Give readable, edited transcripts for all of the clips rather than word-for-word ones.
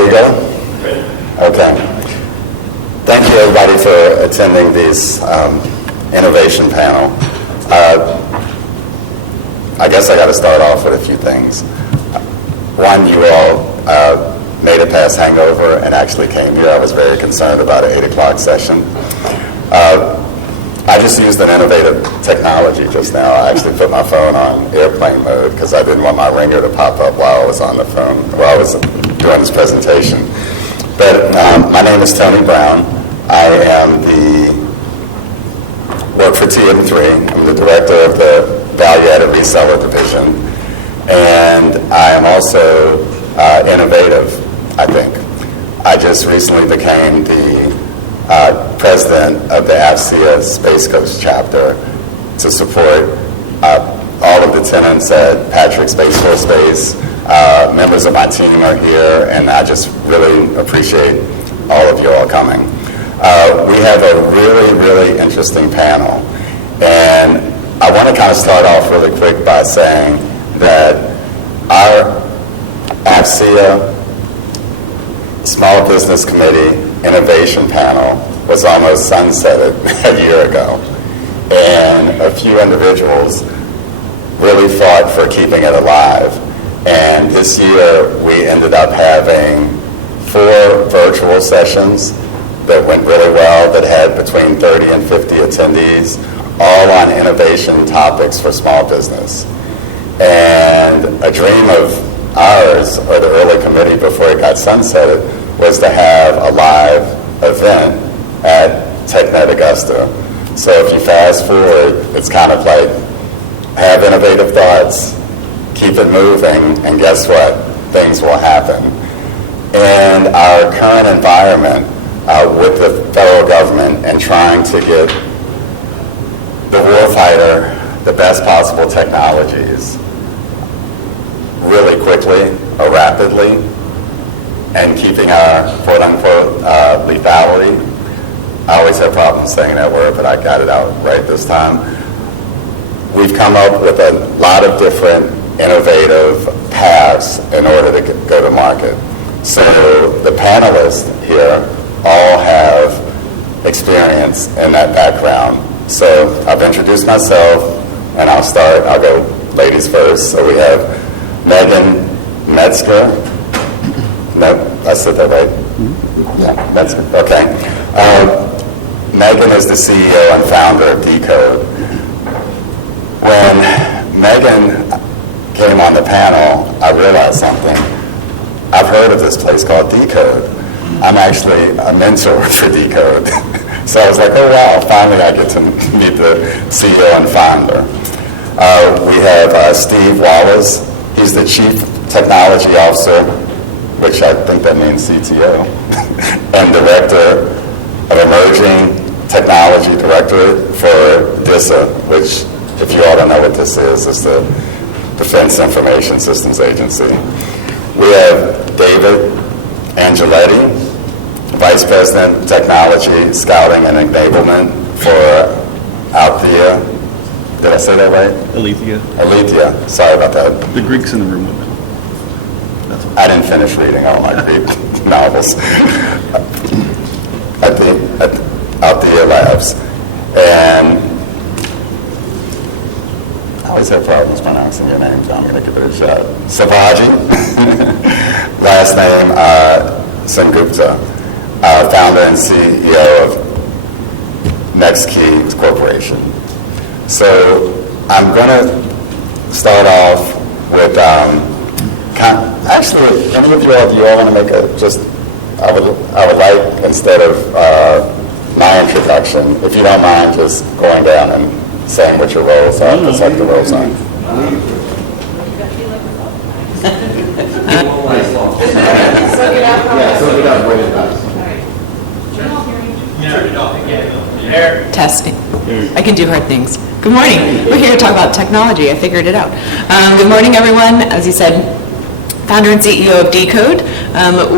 ready to go? Okay. Thank you, everybody, for attending this innovation panel. I guess I got to start off with a few things. One, you all made it past hangover and actually came here. I was very concerned about an 8 o'clock session. I just used an innovative technology just now. I actually put my phone on airplane mode because I didn't want my ringer to pop up while I was on the phone, while I was doing this presentation. But my name is Tony Brown. I am work for TM3. I'm the director of the Value-Added Reseller Division. And I am also innovative, I think. I just recently became the president of the AFCEA Space Coast chapter to support all of the tenants at Patrick Space Force Base. Members of my team are here, and I just really appreciate all of you all coming. We have a really, really interesting panel, and I want to kind of start off really quick by saying that our AFCEA Small Business Committee Innovation Panel was almost sunsetted a year ago, and a few individuals really fought for keeping it alive. And this year we ended up having 4 virtual sessions that went really well, that had between 30 and 50 attendees, all on innovation topics for small business. And a dream of ours, or the early committee before it got sunsetted, was to have a live event at TechNet Augusta. So if you fast forward, it's kind of like have innovative thoughts, keep it moving, and guess what? Things will happen. And our current environment with the federal government and trying to get the warfighter the best possible technologies really quickly or rapidly, and keeping our quote-unquote lethality. I always have problems saying that word, but I got it out right this time. We've come up with a lot of different innovative paths in order to go to market. So the panelists here all have experience in that background. So I've introduced myself, and I'll go ladies first. So we have Megan Metzger. No, I said that right? Yeah, Metzger, okay. Megan is the CEO and founder of Decode. When Megan came on the panel, I realized something. I've heard of this place called Decode. I'm actually a mentor for Decode. So I was like, oh wow, finally I get to meet the CEO and founder. We have Steve Wallace. He's the Chief Technology Officer, which I think that means CTO, and Director of Emerging Technology Directorate for DISA, which, if you all don't know what this is, it's the Defense Information Systems Agency. We have David Angeletti, Vice President, Technology, Scouting, and Enablement for Althea. Did I say that right? Alethea. Sorry about that. The Greeks in the room with me. I didn't finish reading all my Greek novels. At Althea Labs. And I always have problems pronouncing your name, so I'm going to give it a shot. Savaji. Last name, Sengupta. Founder and CEO of NextKey Corporation. So I'm going to start off with, actually, any of you all, do you all want to make I would like, instead of my introduction, if you don't mind just going down and saying what your roles are, just like the roles are. Testing. I can do hard things. Good morning. We're here to talk about technology. I figured it out. Good morning, everyone. As you said, founder and CEO of Decode.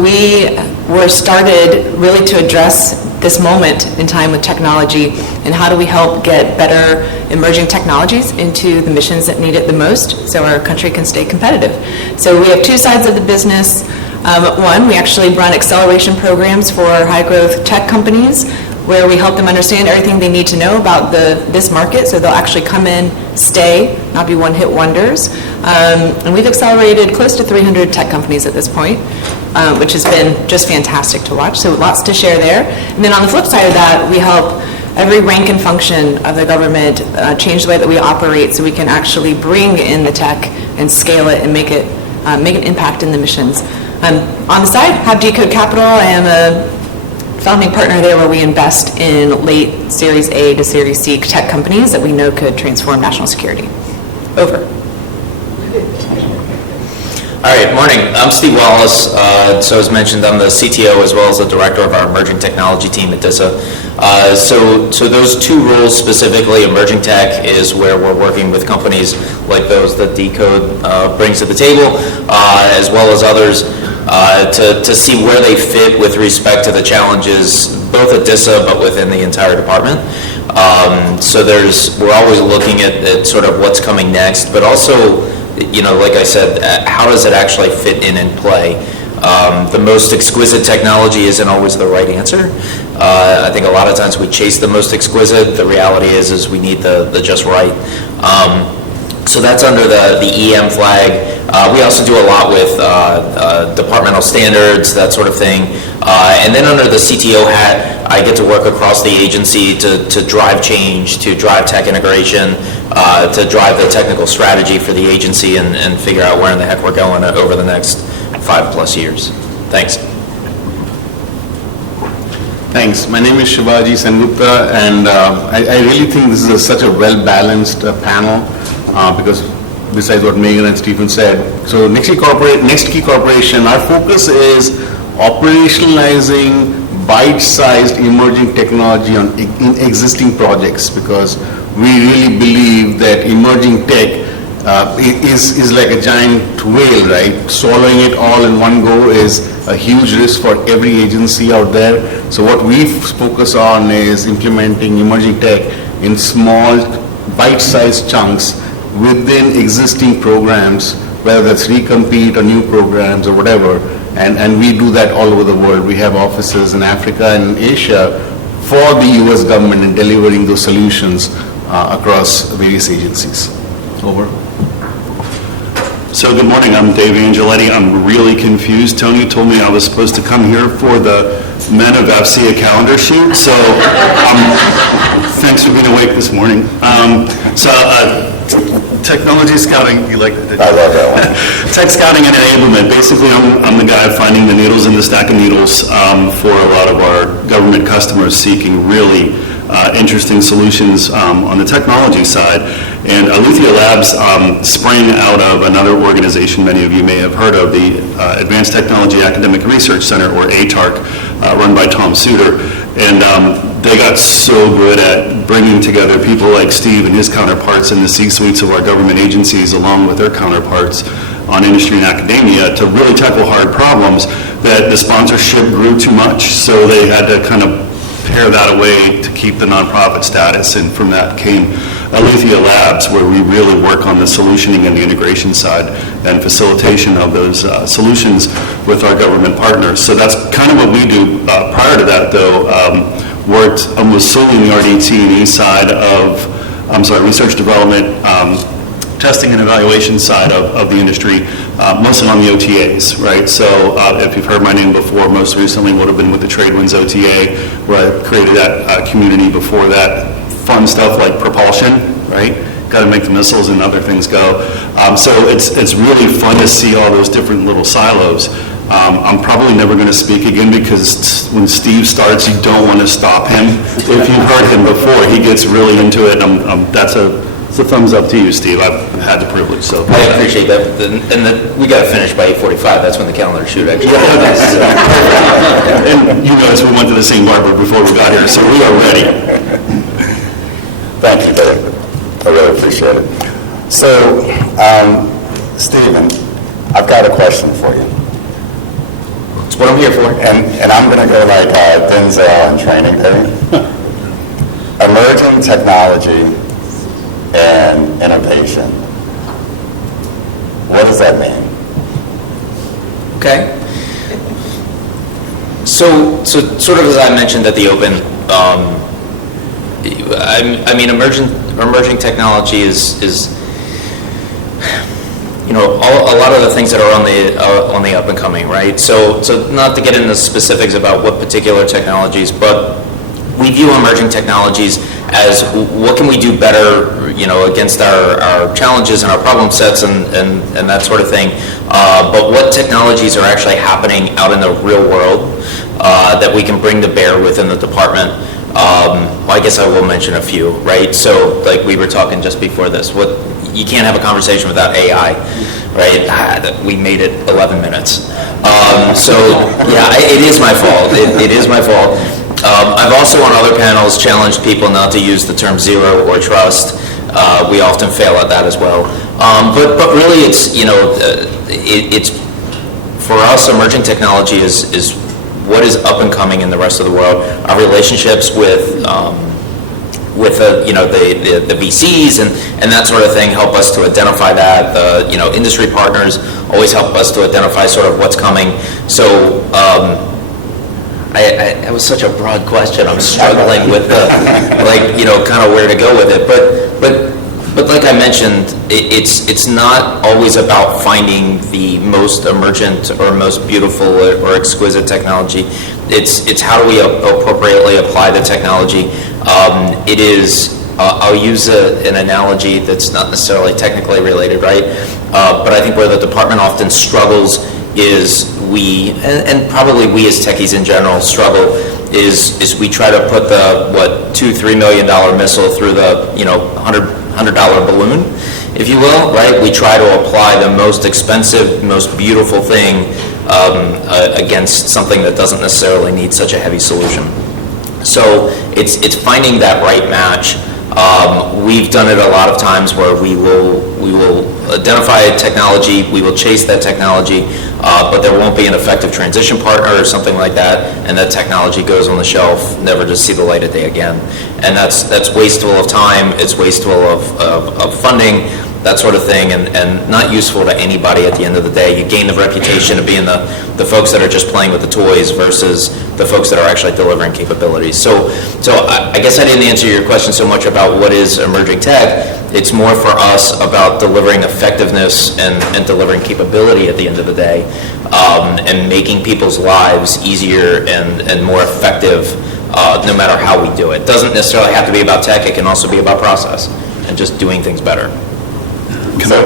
We were started really to address this moment in time with technology and how do we help get better emerging technologies into the missions that need it the most so our country can stay competitive. So we have 2 sides of the business. One, we actually run acceleration programs for high-growth tech companies where we help them understand everything they need to know about this market, so they'll actually come in, stay, not be one-hit wonders. And we've accelerated close to 300 tech companies at this point, which has been just fantastic to watch, so lots to share there. And then on the flip side of that, we help every rank and function of the government change the way that we operate so we can actually bring in the tech and scale it and make an impact in the missions. On the side, have Decode Capital. I am a founding partner there where we invest in late Series A to Series C tech companies that we know could transform national security. Over. All right, morning. I'm Steve Wallace. So as mentioned, I'm the CTO as well as the director of our emerging technology team at DISA. So those two roles specifically, emerging tech is where we're working with companies like those that Decode brings to the table, as well as others, to see where they fit with respect to the challenges, both at DISA but within the entire department. So we're always looking at sort of what's coming next, but also, like I said, how does it actually fit in and play? The most exquisite technology isn't always the right answer. I think a lot of times we chase the most exquisite. The reality is we need the just right. So that's under the EM flag. We also do a lot with departmental standards, that sort of thing. And then under the CTO hat, I get to work across the agency to drive change, to drive tech integration, to drive the technical strategy for the agency and figure out where in the heck we're going over the next 5+ years. Thanks. Thanks. My name is Shivaji Sengupta, and I really think this is such a well-balanced panel because besides what Megan and Stephen said. So Next Key Corporation, our focus is operationalizing bite-sized emerging technology in existing projects, because we really believe that emerging tech is like a giant whale, right? Swallowing it all in one go is a huge risk for every agency out there. So what we focus on is implementing emerging tech in small, bite-sized chunks within existing programs, whether that's recompete or new programs or whatever. And we do that all over the world. We have offices in Africa and Asia for the US government in delivering those solutions across various agencies. Over. So good morning, I'm Dave Angeletti. I'm really confused. Tony told me I was supposed to come here for the Men of FCA calendar shoot, so thanks for being awake this morning. Technology scouting, you like that? I love that one. Tech scouting and enablement. Basically, I'm the guy finding the needles in the stack of needles for a lot of our government customers seeking really interesting solutions on the technology side. And Alethea Labs sprang out of another organization many of you may have heard of, the Advanced Technology Academic Research Center, or ATARC, run by Tom Suter. And they got so good at bringing together people like Steve and his counterparts in the C-suites of our government agencies, along with their counterparts on industry and academia, to really tackle hard problems that the sponsorship grew too much. So they had to kind of pare that away to keep the nonprofit status, and from that came Alethea Labs, where we really work on the solutioning and the integration side and facilitation of those solutions with our government partners. So that's kind of what we do. Prior to that, though, worked almost solely in the RDT&E side of, research development, testing and evaluation side of the industry, mostly on the OTAs, right? So if you've heard my name before, most recently would have been with the TradeWinds OTA, where I created that community. Before that, fun stuff like propulsion, right? Got to make the missiles and other things go. So it's really fun to see all those different little silos. I'm probably never going to speak again, because when Steve starts, you don't want to stop him. If you've heard him before, he gets really into it. That's a thumbs up to you, Steve. I've had the privilege. So I appreciate that. And we got to finish by 8:45. That's when the calendar shoot actually. And you notice we went to the same barber before we got here, so we are ready. Thank you, Dave. I really appreciate it. So, Stephen, I've got a question for you. That's what I'm here for. And I'm going to go like Denzel in Training Day. Emerging technology and innovation. What does that mean? Okay. So sort of as I mentioned at the open, I mean, emerging technology is a lot of the things that are on the up and coming, right? So not to get into specifics about what particular technologies, but we view emerging technologies as what can we do better, against our challenges and our problem sets and that sort of thing. But what technologies are actually happening out in the real world that we can bring to bear within the department. Well, I guess I will mention a few, right? So, like we were talking just before this, you can't have a conversation without AI, right? We made it 11 minutes. So, yeah, it is my fault. It is my fault. I've also on other panels challenged people not to use the term zero or trust. We often fail at that as well. But really, it's for us, emerging technology is what is up and coming in the rest of the world. Our relationships with the VCs and that sort of thing help us to identify that. The industry partners always help us to identify sort of what's coming. So it was such a broad question. I'm struggling with the kind of where to go with it. But like I mentioned, it's not always about finding the most emergent or most beautiful or exquisite technology. It's how do we appropriately apply the technology. It is, I'll use an analogy that's not necessarily technically related, right? But I think where the department often struggles is and probably we as techies in general struggle, is we try to put the, $2-3 million missile through the, $100 balloon, if you will, right? We try to apply the most expensive, most beautiful thing against something that doesn't necessarily need such a heavy solution. So it's finding that right match. We've done it a lot of times where we will identify a technology, we will chase that technology, but there won't be an effective transition partner or something like that, and that technology goes on the shelf, never to see the light of day again. And that's wasteful of time, it's wasteful of funding, that sort of thing, and not useful to anybody at the end of the day. You gain the reputation of being the folks that are just playing with the toys versus the folks that are actually delivering capabilities. So I guess I didn't answer your question so much about what is emerging tech. It's more for us about delivering effectiveness and delivering capability at the end of the day, and making people's lives easier and more effective no matter how we do it. It doesn't necessarily have to be about tech, it can also be about process and just doing things better. Can I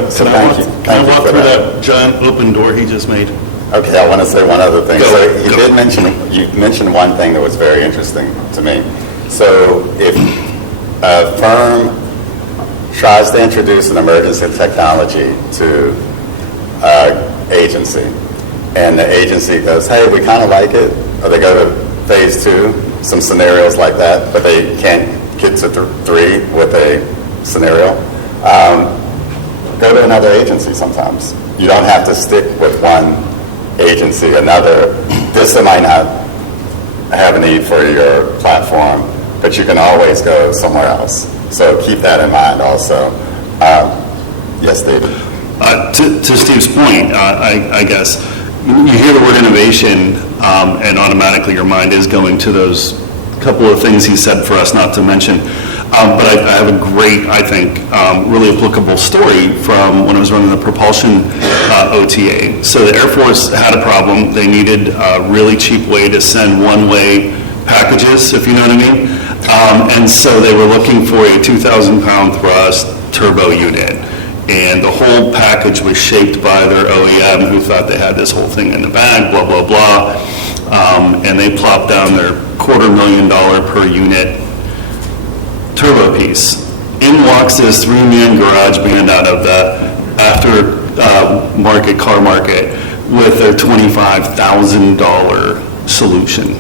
walk through that giant open door he just made? Okay, I want to say one other thing. Go. So you mentioned one thing that was very interesting to me. So if a firm tries to introduce an emergency technology to an agency, and the agency goes, hey, we kind of like it, or they go to phase 2, some scenarios like that, but they can't get to 3 with a scenario, go to another agency sometimes. You don't have to stick with one agency, another. This might not have a need for your platform, but you can always go somewhere else. So keep that in mind also. Yes, David? To Steve's point, I guess, you hear the word innovation, and automatically your mind is going to those couple of things he said for us not to mention. But I have a great, I think, really applicable story from when I was running the propulsion OTA. So the Air Force had a problem. They needed a really cheap way to send one-way packages, if you know what I mean. And so they were looking for a 2,000-pound thrust turbo unit. And the whole package was shaped by their OEM, who thought they had this whole thing in the bag, blah, blah, blah. And they plopped down their $250,000 per unit turbo piece. In walks this 3-man garage band out of the after car market with their $25,000 solution.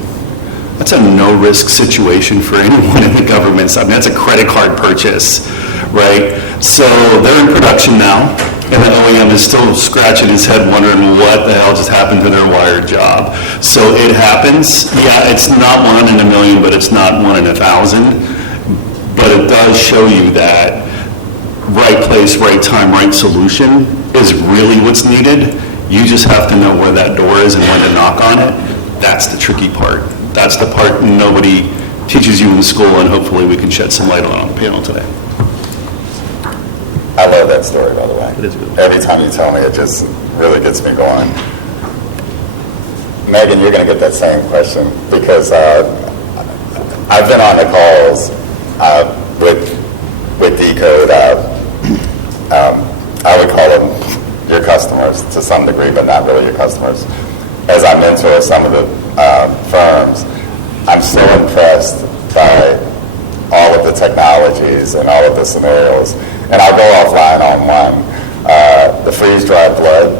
That's a no-risk situation for anyone in the government. I mean, that's a credit card purchase, right? So they're in production now, and the OEM is still scratching his head wondering what the hell just happened to their wired job. So it happens. Yeah, it's not 1 in a million, but it's not 1 in 1,000. But it does show you that right place, right time, right solution is really what's needed. You just have to know where that door is and when to knock on it. That's the tricky part. That's the part nobody teaches you in school, and hopefully we can shed some light on the panel today. I love that story, by the way. It is good. Every time you tell me, it just really gets me going. Megan, you're going to get that same question because I've been on the calls with Decode. I would call them your customers to some degree, but not really your customers. As I mentor some of the firms, I'm so impressed by all of the technologies and all of the scenarios. And I'll go offline on one. The freeze-dried blood,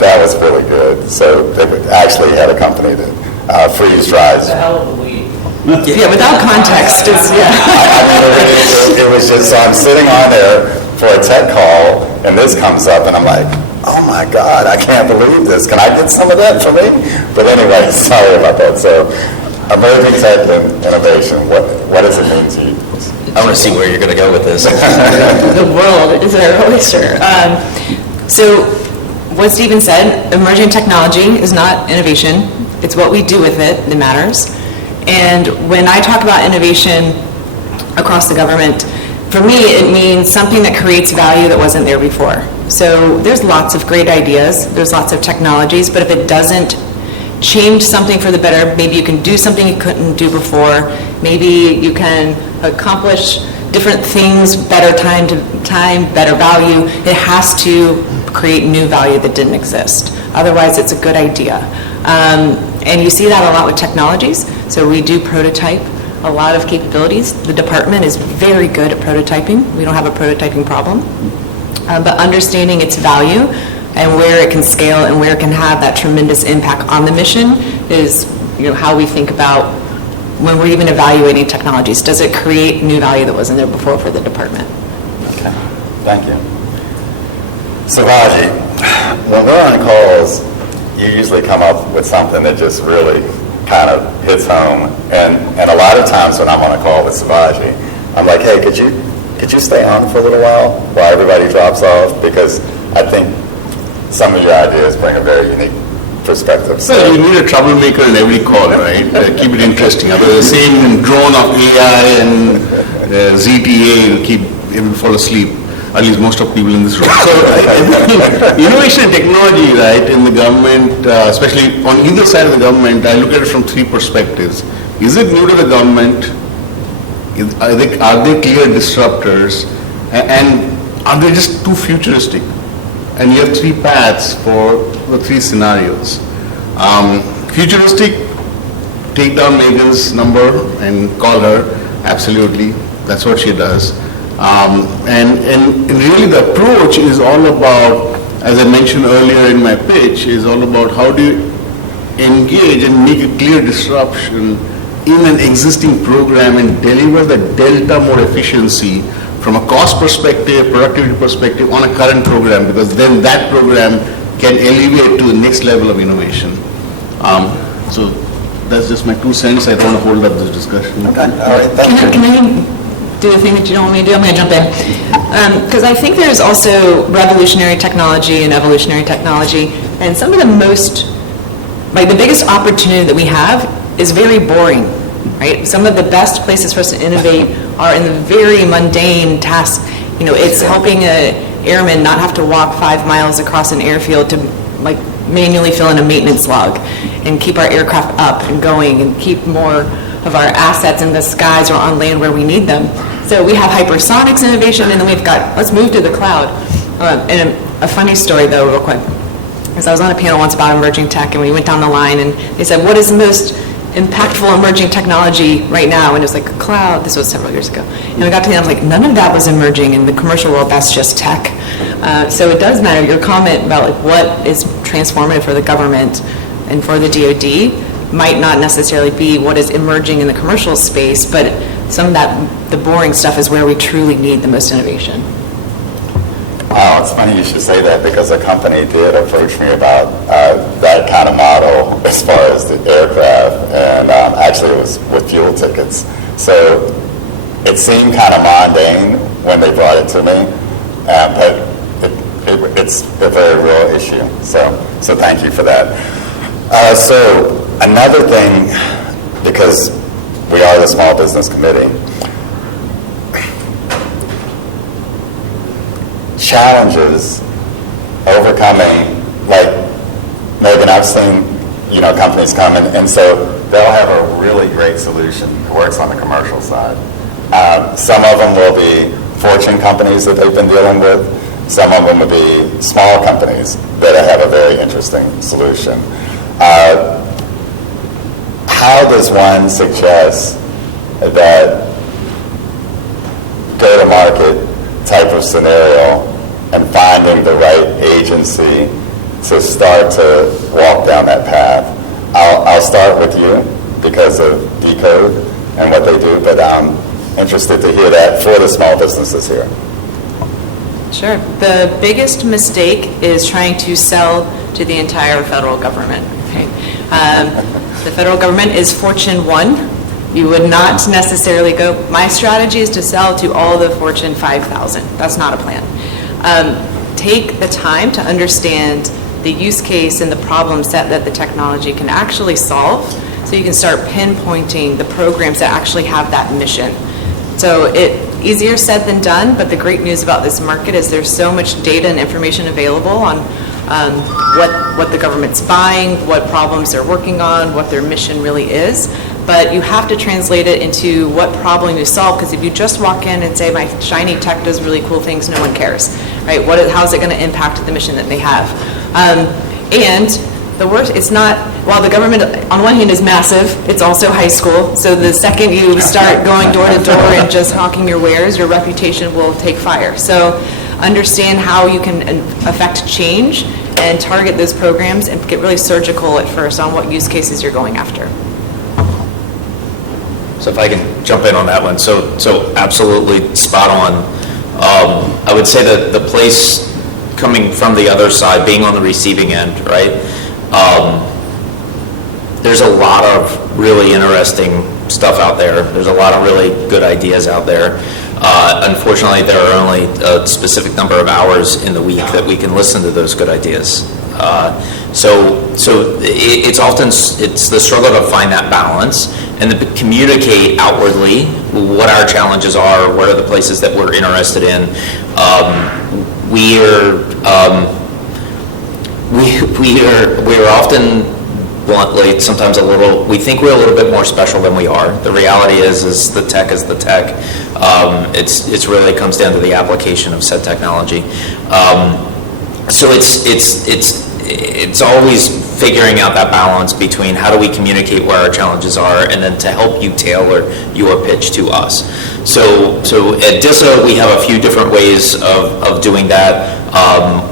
that was really good. So they actually had a company that freeze-dries. Yeah, without context, it's, yeah. It was just, so I'm sitting on there for a tech call, and this comes up, and I'm like, oh my God, I can't believe this. Can I get some of that for me? But anyway, sorry about that. So emerging tech and innovation, what does it mean to you? I want to see where you're going to go with this. The world is our oyster. So what Stephen said, emerging technology is not innovation. It's what we do with it that matters. And when I talk about innovation across the government, for me, it means something that creates value that wasn't there before. So there's lots of great ideas, there's lots of technologies, but if it doesn't change something for the better, maybe you can do something you couldn't do before, maybe you can accomplish different things, better time to time, better value, it has to create new value that didn't exist. Otherwise, it's a good idea. And you see that a lot with technologies. So we do prototype a lot of capabilities. The department is very good at prototyping. We don't have a prototyping problem. But understanding its value and where it can scale and where it can have that tremendous impact on the mission is, how we think about when we're even evaluating technologies. Does it create new value that wasn't there before for the department? Okay, thank you. Sivaji, when we're on calls, you usually come up with something that just really kind of hits home. And a lot of times when I'm on a call with Sivaji, I'm like, hey, could you stay on for a little while everybody drops off? Because I think some of your ideas bring a very unique perspective. So Well, you need a troublemaker in every call, right? Keep it interesting. Otherwise, the same drone of AI and ZTA will keep everyone fall asleep. At least most of people in this room. So, innovation and technology, right, in the government, especially on either side of the government, I look at it from three perspectives. Is it new to the government? Are they clear disruptors? And are they just too futuristic? And you have three paths for the three scenarios. Futuristic, take down Megan's number and call her. Absolutely, that's what she does. And really the approach is all about, as I mentioned earlier in my pitch, is all about how do you engage and make a clear disruption in an existing program and deliver the delta more efficiency from a cost perspective, productivity perspective on a current program, because then that program can elevate to the next level of innovation. So that's just my 2 cents. I don't want to hold up this discussion. Okay, all right, thank you. Can I do the thing that you don't want me to do? I'm going to jump in. Because I think there's also revolutionary technology and evolutionary technology, and some of the most, like the biggest opportunity that we have is very boring, right? Some of the best places for us to innovate are in the very mundane tasks. It's helping an airman not have to walk 5 miles across an airfield to like manually fill in a maintenance log and keep our aircraft up and going and keep more of our assets in the skies or on land where we need them. So we have hypersonics innovation, and then we've got, let's move to the cloud. And a funny story though, real quick, because I was on a panel once about emerging tech, and we went down the line and they said, what is the most impactful emerging technology right now? And it was like cloud. This was several years ago. And we got to the end, I was like, none of that was emerging in the commercial world. That's just tech. So it does matter. Your comment about like what is transformative for the government and for the DoD might not necessarily be what is emerging in the commercial space, but some of that, the boring stuff, is where we truly need the most innovation. Oh, it's funny you should say that, because a company did approach me about that kind of model as far as the aircraft, and actually it was with fuel tickets. So it seemed kind of mundane when they brought it to me, but it's a very real issue. So thank you for that. So another thing, because we are the Small Business Committee, challenges, overcoming, like Megan, I've seen, companies come and so they'll have a really great solution. It works on the commercial side. Some of them will be Fortune companies that they've been dealing with. Some of them will be small companies that have a very interesting solution. How does one suggest that go-to-market type of scenario and finding the right agency to start to walk down that path? I'll start with you because of Decode and what they do, but I'm interested to hear that for the small businesses here. Sure. The biggest mistake is trying to sell to the entire federal government. Okay? The federal government is Fortune 1. You would not necessarily go, my strategy is to sell to all the Fortune 5,000. That's not a plan. Take the time to understand the use case and the problem set that the technology can actually solve, so you can start pinpointing the programs that actually have that mission. So easier said than done, but the great news about this market is there's so much data and information available on what the government's buying, what problems they're working on, what their mission really is. But you have to translate it into what problem you solve, because if you just walk in and say, my shiny tech does really cool things, no one cares, right? How's it going to impact the mission that they have? And the worst, it's not, while the government on one hand is massive, it's also high school. So the second you start going door to door and just hawking your wares, your reputation will take fire. So understand how you can affect change and target those programs and get really surgical at first on what use cases you're going after. So if I can jump in on that one, so absolutely spot on. I would say that the place coming from the other side, being on the receiving end, right? There's a lot of really interesting stuff out there. There's a lot of really good ideas out there. Unfortunately, there are only a specific number of hours in the week that we can listen to those good ideas. So it's often the struggle to find that balance and to communicate outwardly what our challenges are, what are the places that we're interested in. We're often bluntly sometimes we think we're a little bit more special than we are. The reality is the tech is the tech. It's really comes down to the application of said technology. So it's always figuring out that balance between how do we communicate where our challenges are, and then to help you tailor your pitch to us. So at DISA, we have a few different ways of doing that.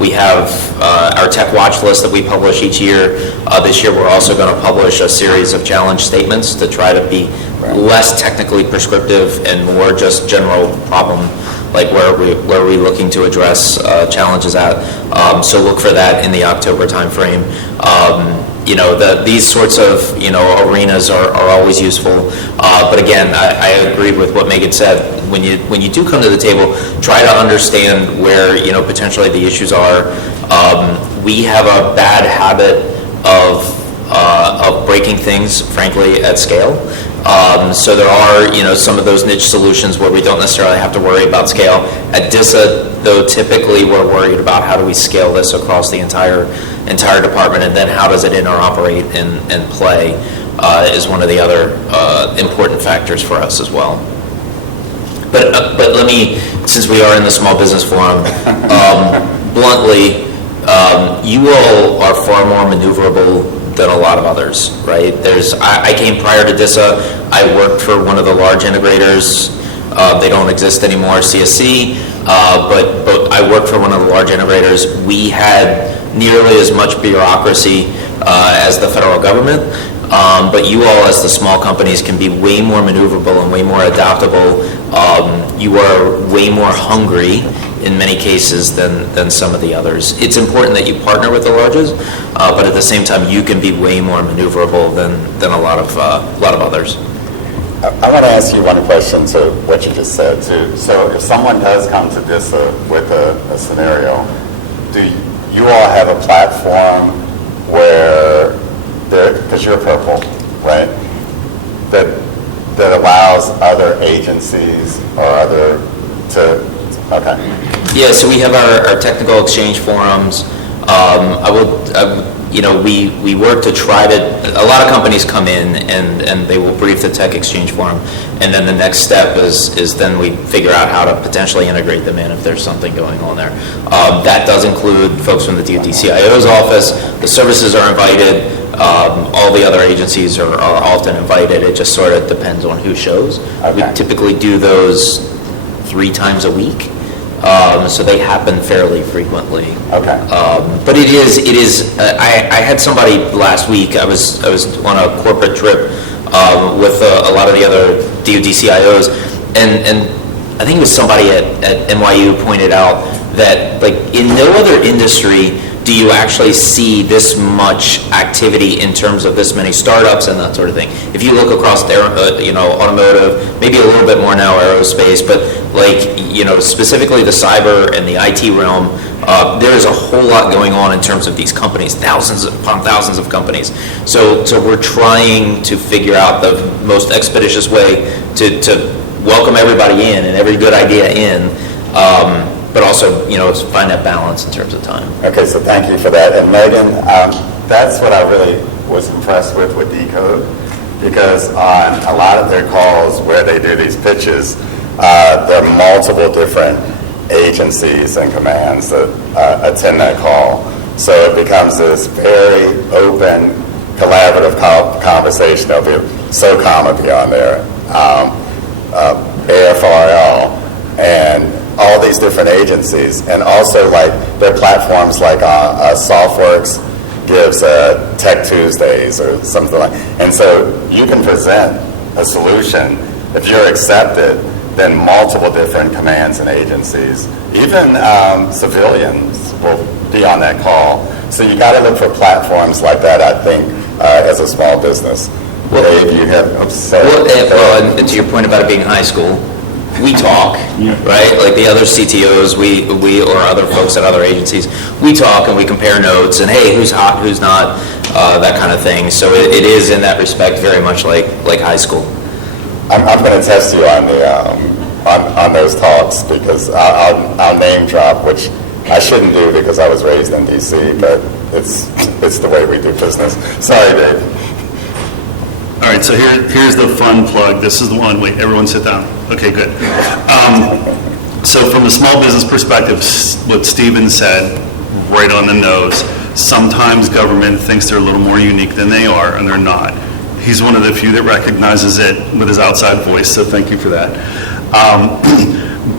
We have our tech watch list that we publish each year. This year, we're also going to publish a series of challenge statements to try to be less technically prescriptive and more just general problem, like where are we looking to address challenges at. So look for that in the October timeframe. These sorts of arenas are always useful. But again, I agree with what Megan said. When you do come to the table, try to understand where potentially the issues are. We have a bad habit of breaking things, frankly, at scale. So there are some of those niche solutions where we don't necessarily have to worry about scale. At DISA, though, typically we're worried about how do we scale this across the entire department, and then how does it interoperate and play is one of the other important factors for us as well. But let me, since we are in the small business forum, bluntly, you all are far more maneuverable than a lot of others, right? I came prior to DISA. I worked for one of the large integrators. They don't exist anymore, CSC, but I worked for one of the large integrators. We had nearly as much bureaucracy as the federal government, but you all as the small companies can be way more maneuverable and way more adaptable. You are way more hungry in many cases than some of the others. It's important that you partner with the largest, but at the same time, you can be way more maneuverable than a lot of others. I want to ask you one question to what you just said, too. So if someone does come to DISA with a scenario, do you all have a platform where because you're purple, right? That allows other agencies or other to, okay. Yeah, so we have our technical exchange forums. We work to try to, a lot of companies come in and they will brief the tech exchange forum, and then the next step is then we figure out how to potentially integrate them in if there's something going on there. That does include folks from the DoD CIO's office. The services are invited. All the other agencies are often invited. It just sort of depends on who shows. Okay. We typically do those 3 times a week. So they happen fairly frequently. Okay. But it is. I had somebody last week. I was on a corporate trip with a lot of the other DoD CIOs, and I think it was somebody at NYU pointed out that, like, in no other industry do you actually see this much activity in terms of this many startups and that sort of thing. If you look across automotive, maybe a little bit more now aerospace, but specifically the cyber and the IT realm, there is a whole lot going on in terms of these companies, thousands upon thousands of companies. So we're trying to figure out the most expeditious way to welcome everybody in and every good idea in, but also, find that balance in terms of time. Okay, so thank you for that. And Megan, that's what I really was impressed with Decode, because on a lot of their calls where they do these pitches, there are multiple different agencies and commands that attend that call. So it becomes this very open, collaborative conversation. There'll be SOCOM will be on there, AFRL, and all these different agencies, and also like their platforms like SoftWorks gives Tech Tuesdays or something like, and so you can present a solution. If you're accepted, then multiple different commands and agencies, even civilians will be on that call. So you got to look for platforms like that, I think, as a small business. Dave, you have and to your point about it being high school, we talk, right? Like the other CTOs, we or other folks at other agencies, we talk and we compare notes and, hey, who's hot, who's not, that kind of thing. So it is in that respect very much like high school. I'm going to test you on the on those talks, because I'll name drop, which I shouldn't do because I was raised in DC, but it's the way we do business. Sorry, Dave. All right, so here's the fun plug. This is the one. Wait, everyone sit down. Okay, good. So from a small business perspective, what Stephen said, right on the nose, sometimes government thinks they're a little more unique than they are, and they're not. He's one of the few that recognizes it with his outside voice, so thank you for that.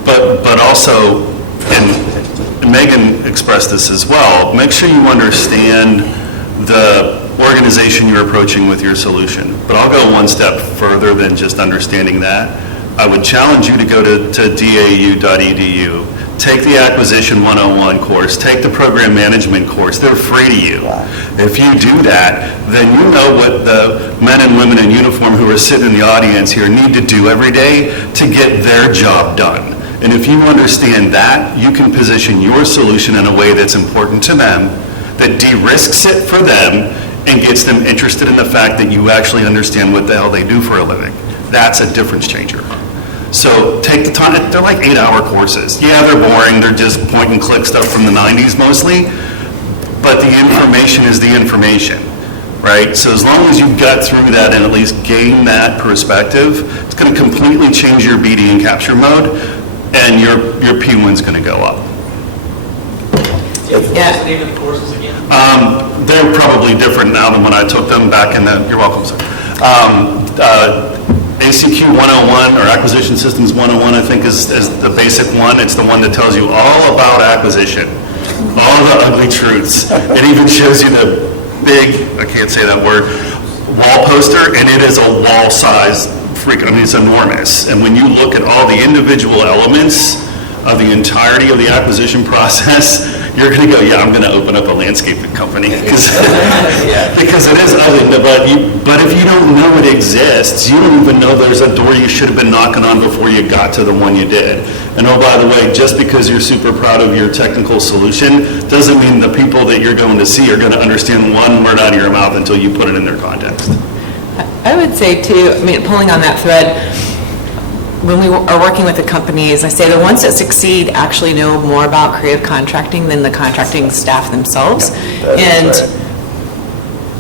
But also, and Megan expressed this as well, make sure you understand the organization you're approaching with your solution. But I'll go one step further than just understanding that. I would challenge you to go to dau.edu, take the Acquisition 101 course, take the Program Management course. They're free to you. If you do that, then you know what the men and women in uniform who are sitting in the audience here need to do every day to get their job done. And if you understand that, you can position your solution in a way that's important to them, that de-risks it for them, and gets them interested in the fact that you actually understand what the hell they do for a living. That's a difference changer. So take the time. They're like 8-hour courses. Yeah, they're boring. They're just point and click stuff from the 90s mostly. But the information is the information, right? So as long as you got through that and at least gain that perspective, it's going to completely change your BD and capture mode, and your P1's going to go up. Yeah. Name of the courses again? They're probably different now than when I took them back in the, you're welcome, sir. ACQ 101 or Acquisition Systems 101, I think is the basic one. It's the one that tells you all about acquisition, all the ugly truths. It even shows you the big, I can't say that word, wall poster, and it is a wall size freak. I mean, it's enormous. And when you look at all the individual elements of the entirety of the acquisition process, you're going to go, yeah, I'm going to open up a landscaping company because it is doesn't, but if you don't know it exists, you don't even know there's a door you should have been knocking on before you got to the one you did. And oh, by the way, just because you're super proud of your technical solution doesn't mean the people that you're going to see are going to understand one word out of your mouth until you put it in their context. I would say too, I mean, pulling on that thread, when we are working with the companies, I say the ones that succeed actually know more about creative contracting than the contracting staff themselves. And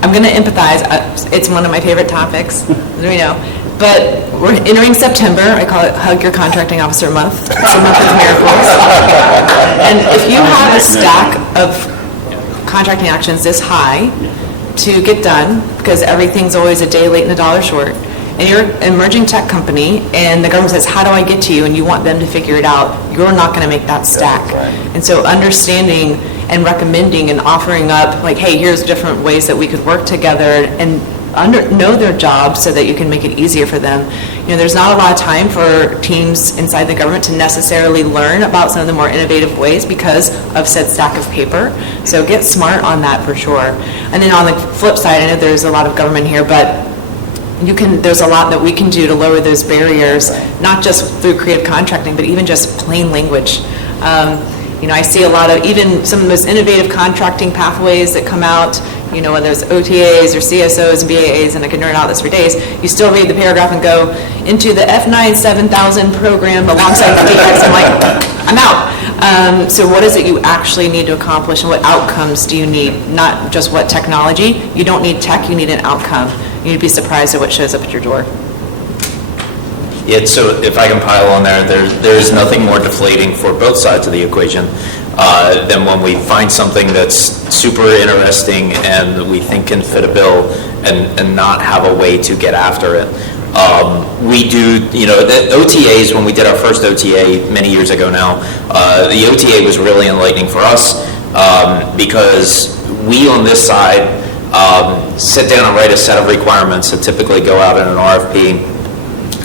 I'm going to empathize. It's one of my favorite topics, as we know. But we're entering September. I call it Hug Your Contracting Officer Month. It's a month of miracles. And if you have a stack of contracting actions this high to get done, because everything's always a day late and a dollar short, and you're an emerging tech company, and the government says, how do I get to you? And you want them to figure it out, you're not going to make that stack. And so understanding and recommending and offering up, like, hey, here's different ways that we could work together and know their jobs so that you can make it easier for them. You know, there's not a lot of time for teams inside the government to necessarily learn about some of the more innovative ways because of said stack of paper. So get smart on that for sure. And then on the flip side, I know there's a lot of government here, but there's a lot that we can do to lower those barriers, not just through creative contracting, but even just plain language. You know, I see a lot of, even some of the most innovative contracting pathways that come out, you know, whether it's OTAs or CSOs and BAAs, and I can nerd out this for days, you still read the paragraph and go into the F9 7000 program alongside the DX. I'm like, I'm out. So what is it you actually need to accomplish, and what outcomes do you need? Not just what technology. You don't need tech, you need an outcome. You'd be surprised at what shows up at your door. Yeah, so if I can pile on there's nothing more deflating for both sides of the equation than when we find something that's super interesting and we think can fit a bill and not have a way to get after it. We do, you know, the OTAs, when we did our first OTA many years ago now, the OTA was really enlightening for us because we on this side sit down and write a set of requirements that typically go out in an RFP,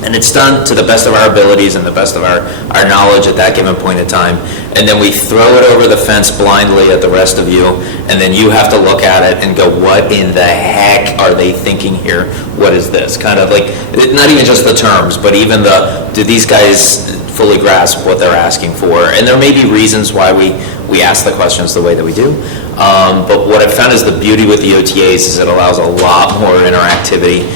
and it's done to the best of our abilities and the best of our knowledge at that given point in time, and then we throw it over the fence blindly at the rest of you, and then you have to look at it and go, what in the heck are they thinking here? What is this? Kind of like, not even just the terms, but even do these guys fully grasp what they're asking for? And there may be reasons why we ask the questions the way that we do. But what I've found is the beauty with the OTAs is it allows a lot more interactivity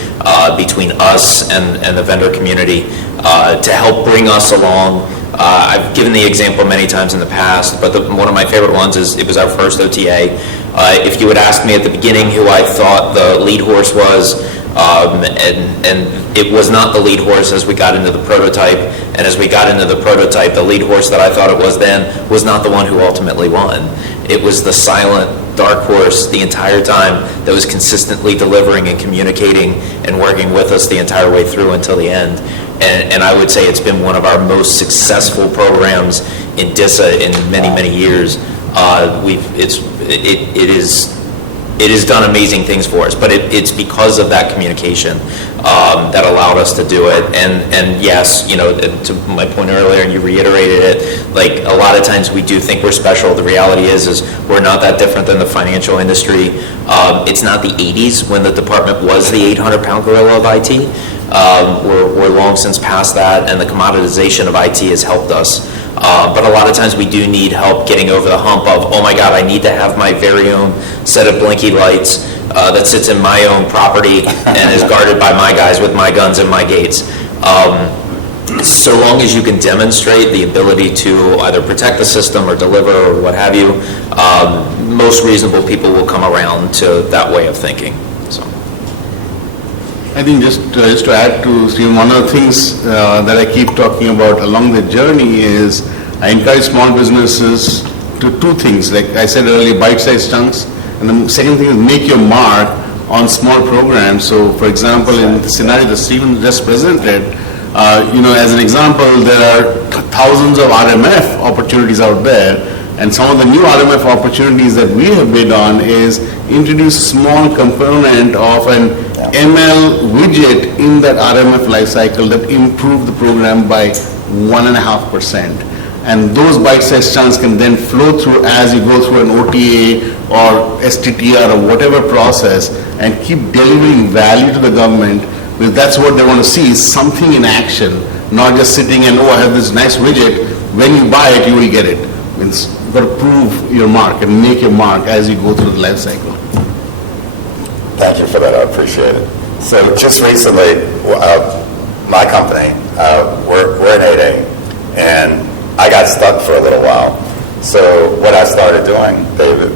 between us and the vendor community to help bring us along. I've given the example many times in the past, but one of my favorite ones is it was our first OTA. If you had asked me at the beginning who I thought the lead horse was, and it was not the lead horse as we got into the prototype, and as we got into the prototype, the lead horse that I thought it was then was not the one who ultimately won. It was the silent dark horse the entire time that was consistently delivering and communicating and working with us the entire way through until the end. And I would say it's been one of our most successful programs in DISA in many, many years. It has done amazing things for us, but it's because of that communication that allowed us to do it. And yes, you know, to my point earlier, and you reiterated it, like a lot of times we do think we're special. The reality is we're not that different than the financial industry. It's not the 80s when the department was the 800-pound gorilla of IT. We're long since past that, and the commoditization of IT has helped us. But a lot of times we do need help getting over the hump of, oh my God, I need to have my very own set of blinky lights that sits in my own property and is guarded by my guys with my guns and my gates. So long as you can demonstrate the ability to either protect the system or deliver or what have you, most reasonable people will come around to that way of thinking. So. I think just to add to Steve, one of the things that I keep talking about along the journey is I encourage small businesses to two things. Like I said earlier, bite-sized chunks. And the second thing is make your mark on small programs. So for example, in the scenario that Stephen just presented, as an example, there are thousands of RMF opportunities out there. And some of the new RMF opportunities that we have bid on is introduce a small component of an ML widget in that RMF lifecycle that improve the program by 1.5%. And those bite-sized chunks can then flow through as you go through an OTA or STTR or whatever process and keep delivering value to the government, because that's what they want to see, is something in action, not just sitting and, oh, I have this nice widget. When you buy it, you will get it. Means you've got to prove your mark and make your mark as you go through the life cycle. Thank you for that, I appreciate it. So just recently, my company, we're in 8A, and I got stuck for a little while. So what I started doing, David,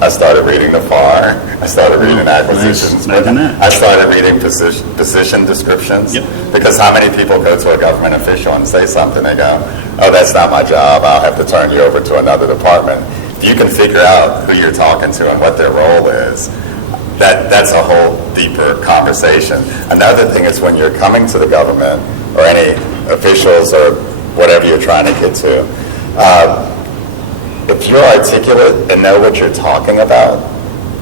I started reading the FAR, I started reading acquisitions, Imagine that. I started reading position descriptions. Yep. Because how many people go to a government official and say something, they go, oh, that's not my job, I'll have to turn you over to another department. If you can figure out who you're talking to and what their role is, that's a whole deeper conversation. Another thing is when you're coming to the government or any officials or whatever you're trying to get to, if you're articulate and know what you're talking about,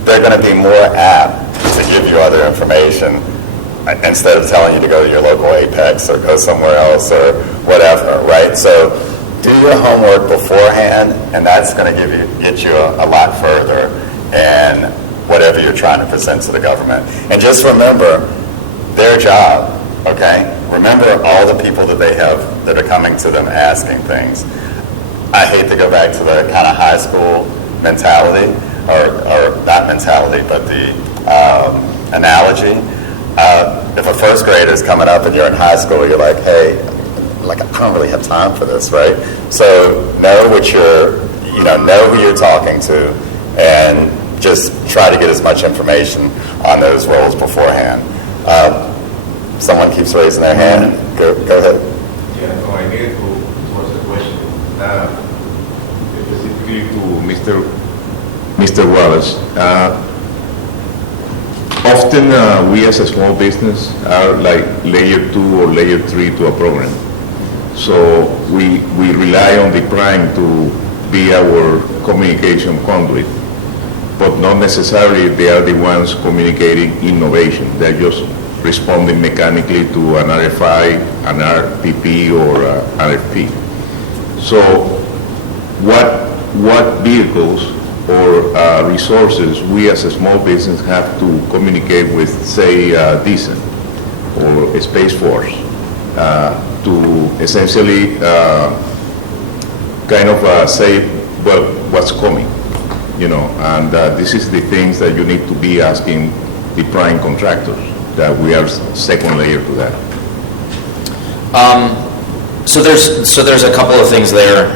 they're going to be more apt to give you other information instead of telling you to go to your local Apex or go somewhere else or whatever, right? So do your homework beforehand, and that's going to get you a lot further in whatever you're trying to present to the government. And just remember their job, okay? Remember all the people that they have that are coming to them asking things. I hate to go back to the kind of high school mentality, or not mentality, but the analogy. If a first grader is coming up and you're in high school, you're like, hey, like I don't really have time for this, right? So know what know who you're talking to, and just try to get as much information on those roles beforehand. Someone keeps raising their hand. Go ahead. Yeah, no, I needed to ask a question. Specifically to Mr. Wallace. Often we as a small business are like layer 2 or layer 3 to a program. So we rely on the prime to be our communication conduit, but not necessarily they are the ones communicating innovation. They're just responding mechanically to an RFI, an RPP, or RFP. So what vehicles or resources we as a small business have to communicate with, say, DISA or Space Force to essentially kind of say, well, what's coming? And this is the things that you need to be asking the prime contractors, that we are second layer to that. So there's a couple of things there.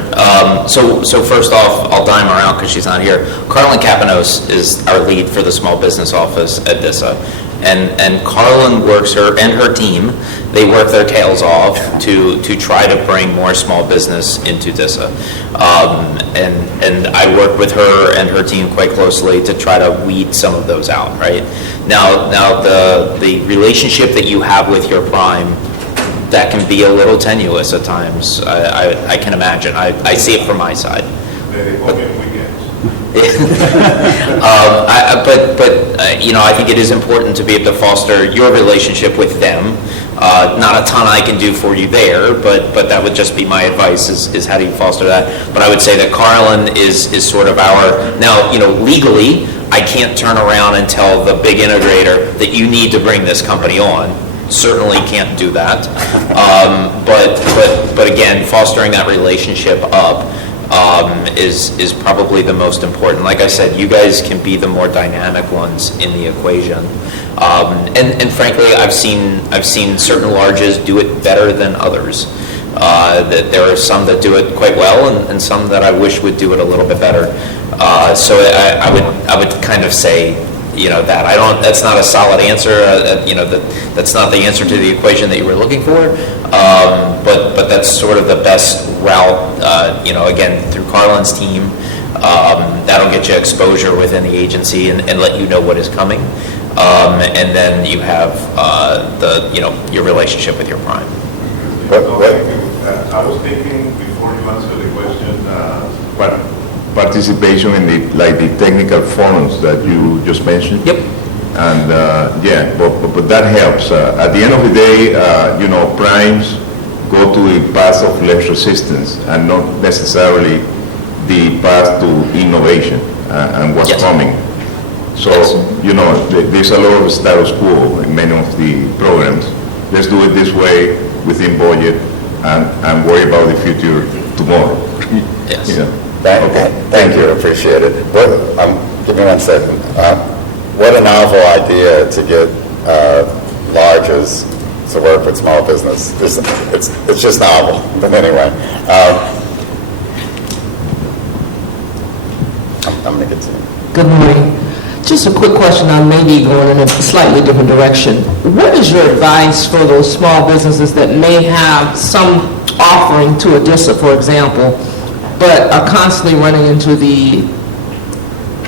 So first off, I'll dime her out because she's not here. Carlin Capanos is our lead for the small business office at DISA. And Carlin works her team, they work their tails off to try to bring more small business into DISA. And I work with her and her team quite closely to try to weed some of those out, right? Now the relationship that you have with your prime, that can be a little tenuous at times. I can imagine. I see it from my side. I think it is important to be able to foster your relationship with them. Not a ton I can do for you there, but that would just be my advice is how do you foster that. But I would say that Carlin is sort of now, legally, I can't turn around and tell the big integrator that you need to bring this company on. Certainly can't do that. But again, fostering that relationship up is probably the most important. Like I said, you guys can be the more dynamic ones in the equation. And frankly, I've seen certain larges do it better than others. That there are some that do it quite well, and some that I wish would do it a little bit better. So I would kind of say, that that's not a solid answer. That's not the answer to the equation that you were looking for. But that's sort of the best route. Again, through Carlin's team, that'll get you exposure within the agency and let you know what is coming. And then you have your relationship with your prime. I was thinking before you answer the question, participation in the technical forums that you just mentioned. Yep. And but that helps. At the end of the day, primes, go to the path of less resistance and not necessarily the path to innovation and what's Yes. coming. So, there's a lot of status quo in many of the programs. Let's do it this way, within budget, and worry about the future tomorrow. Yes. Yeah. Thank you, appreciate it. Give me 1 second. What a novel idea to get larges to work with small business. It's just novel, but anyway. I'm going to get to you. Good morning. Just a quick question, I may be going in a slightly different direction. What is your advice for those small businesses that may have some offering to ADISA, for example, but are constantly running into the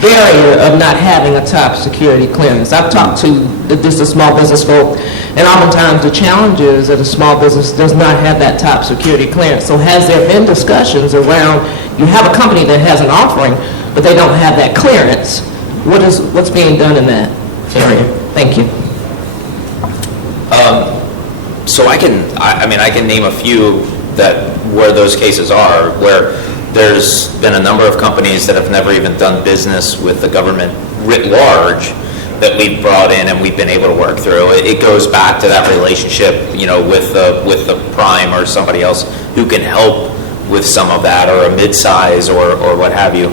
barrier of not having a top security clearance? I've talked to the ADISA small business folk, and oftentimes the challenge is that a small business does not have that top security clearance. So has there been discussions around, you have a company that has an offering, but they don't have that clearance? What's being done in that area? Thank you. So I can name a few where those cases are, where there's been a number of companies that have never even done business with the government writ large that we've brought in and we've been able to work through. It goes back to that relationship, with the prime or somebody else who can help with some of that, or a mid-size or what have you.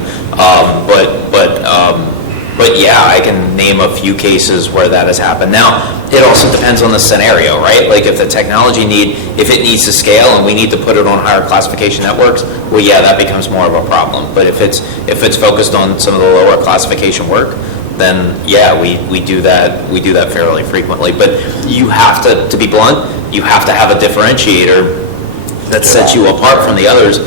But yeah, I can name a few cases where that has happened. Now, it also depends on the scenario, right? Like if the technology if it needs to scale and we need to put it on higher classification networks, well, yeah, that becomes more of a problem. But if it's focused on some of the lower classification work, then yeah, we do that fairly frequently. But you have to be blunt, you have to have a differentiator that sets you apart from the others.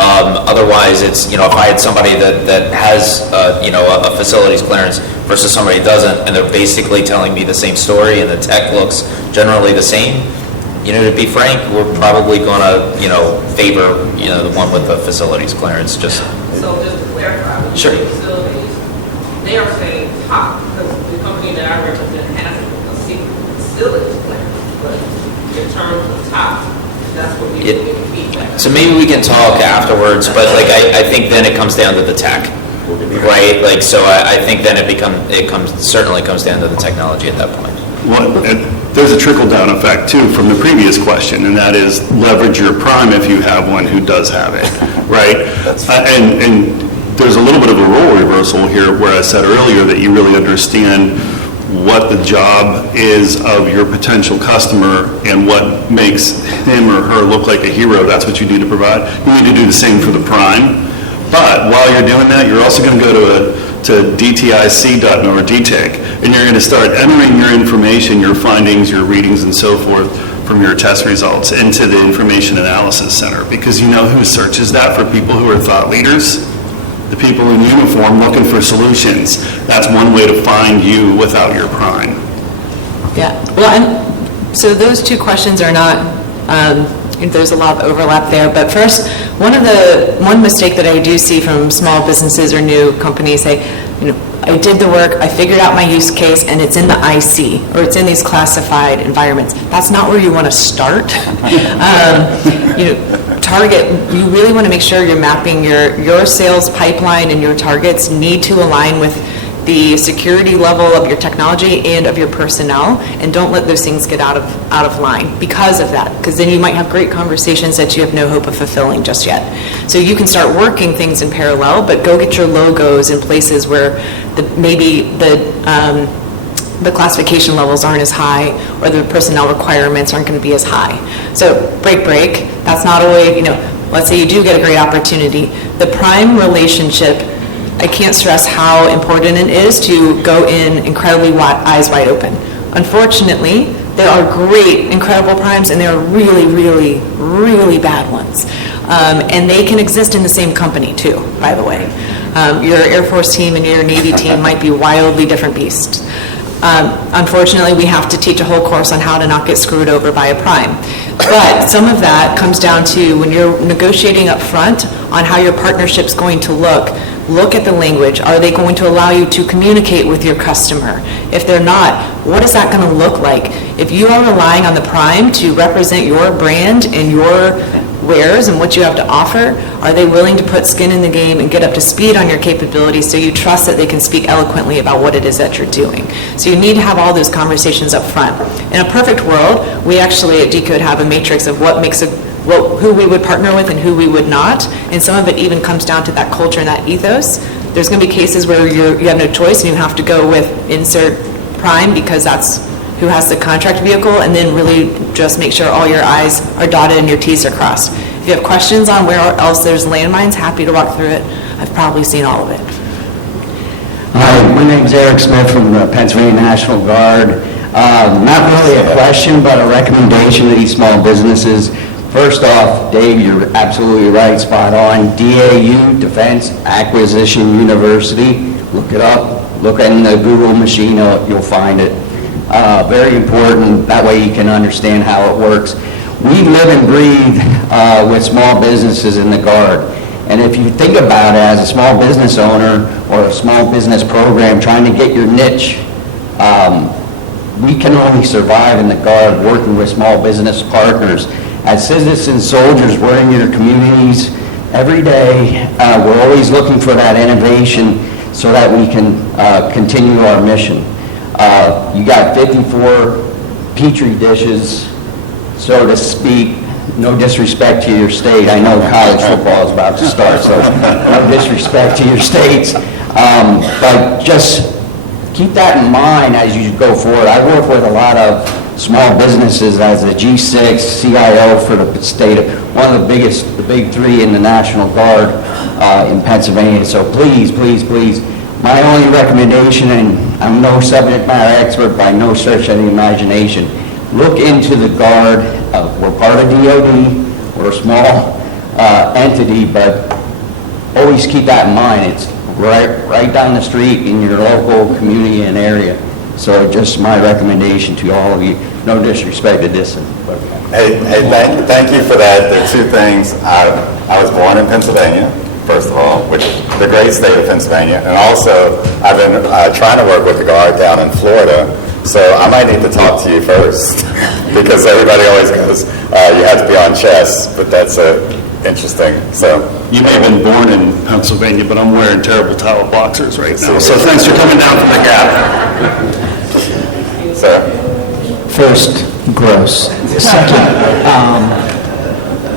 Otherwise, it's, if I had somebody that has, a facilities clearance versus somebody that doesn't, and they're basically telling me the same story and the tech looks generally the same, to be frank, we're probably going to, favor, the one with the facilities clearance. So just to clarify, when you Sure. say facilities, they are saying top, because the company that I represent has a secret facilities clearance, but in terms of top, that's what we get feedback. So maybe we can talk afterwards, but I think then it comes down to the tech, right? So I think then certainly comes down to the technology at that point. Well, there's a trickle-down effect, too, from the previous question, and that is leverage your prime if you have one who does have it, right? And there's a little bit of a role reversal here where I said earlier that you really understand what the job is of your potential customer and what makes him or her look like a hero. That's what you do to provide. You need to do the same for the prime. But while you're doing that, you're also going to go to DTIC.net or DTIC, and you're going to start entering your information, your findings, your readings, and so forth from your test results into the Information Analysis Center, because you know who searches that for people who are thought leaders? The people in uniform looking for solutions. That's one way to find you without your prime. Yeah, well, and so those two questions are not, there's a lot of overlap there, but first, one mistake that I do see from small businesses or new companies say, I did the work, I figured out my use case, and it's in the IC, or it's in these classified environments. That's not where you want to start. Target, you really want to make sure you're mapping your sales pipeline, and your targets need to align with the security level of your technology and of your personnel, and don't let those things get out of line because of that, because then you might have great conversations that you have no hope of fulfilling just yet. So you can start working things in parallel, but go get your logos in places where maybe the classification levels aren't as high, or the personnel requirements aren't going to be as high. So break, that's not a way, let's say you do get a great opportunity. The prime relationship, I can't stress how important it is to go in incredibly eyes wide open. Unfortunately, there are great, incredible primes, and there are really, really, really bad ones. And they can exist in the same company too, by the way. Your Air Force team and your Navy team might be wildly different beasts. Unfortunately, we have to teach a whole course on how to not get screwed over by a prime. But some of that comes down to when you're negotiating up front on how your partnership's going to look, look at the language. Are they going to allow you to communicate with your customer? If they're not, what is that going to look like? If you are relying on the Prime to represent your brand and your wares and what you have to offer, are they willing to put skin in the game and get up to speed on your capabilities so you trust that they can speak eloquently about what it is that you're doing? So you need to have all those conversations up front. In a perfect world, we actually at Decode have a matrix of what makes who we would partner with and who we would not, and some of it even comes down to that culture and that ethos. There's going to be cases where you have no choice and you have to go with insert Prime because that's who has the contract vehicle, and then really just make sure all your I's are dotted and your T's are crossed. If you have questions on where else there's landmines, happy to walk through it. I've probably seen all of it. Hi, my name's Eric Smith from the Pennsylvania National Guard. Not really a question, but a recommendation to these small businesses. First off, Dave, you're absolutely right, spot on. DAU, Defense Acquisition University, look it up, look in the Google machine, you'll find it. Very important, that way you can understand how it works. We live and breathe with small businesses in the Guard. And if you think about it as a small business owner or a small business program trying to get your niche, we can only survive in the Guard working with small business partners. As citizen soldiers, we're in your communities every day. We're always looking for that innovation so that we can continue our mission. You got 54 Petri dishes, so to speak. No disrespect to your state. I know college football is about to start, so no disrespect to your states. But just keep that in mind as you go forward. I work with a lot of small businesses as the G6 CIO for the state, one of the biggest, the big three in the National Guard in Pennsylvania. So please, please, please, my only recommendation, and I'm no subject matter expert by no stretch of the imagination, look into the Guard. We're part of DOD. We're a small entity, but always keep that in mind. It's right down the street in your local community and area. So just my recommendation to all of you, no disrespect to this. Hey, thank you for that. There are two things. I was born in Pennsylvania, first of all, which is the great state of Pennsylvania, and also I've been trying to work with the Guard down in Florida, so I might need to talk to you first, because everybody always goes, you have to be on chess, but that's interesting. So You may have been born in Pennsylvania, but I'm wearing terrible towel boxers right now. So thanks for coming down from the Gap. Sir? First, gross. Second,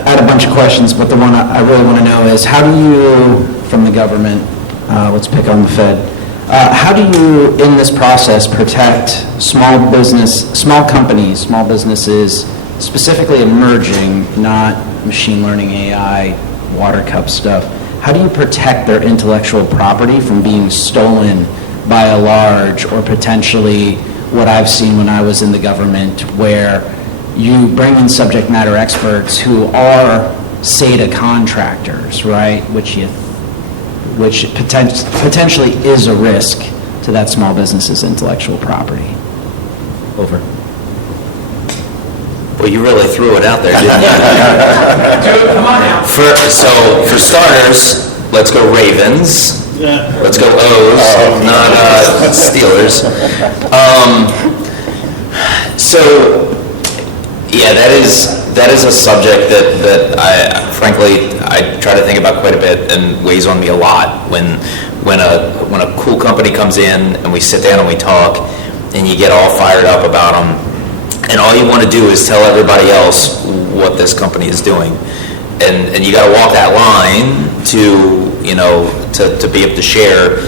I had a bunch of questions, but the one I really want to know is, how do you, from the government, let's pick on the Fed, how do you, in this process, protect small companies, small businesses, specifically emerging, not machine learning, AI, water cup stuff? How do you protect their intellectual property from being stolen by a large, or potentially what I've seen when I was in the government, where you bring in subject matter experts who are SATA contractors, right? Which potentially is a risk to that small business's intellectual property. Over. Well, you really threw it out there, didn't you? Come on now. For starters, let's go Ravens. Let's go O's, not Steelers. Yeah, that is a subject that I try to think about quite a bit and weighs on me a lot when a cool company comes in and we sit down and we talk and you get all fired up about them, and all you want to do is tell everybody else what this company is doing, and you got to walk that line to be able to share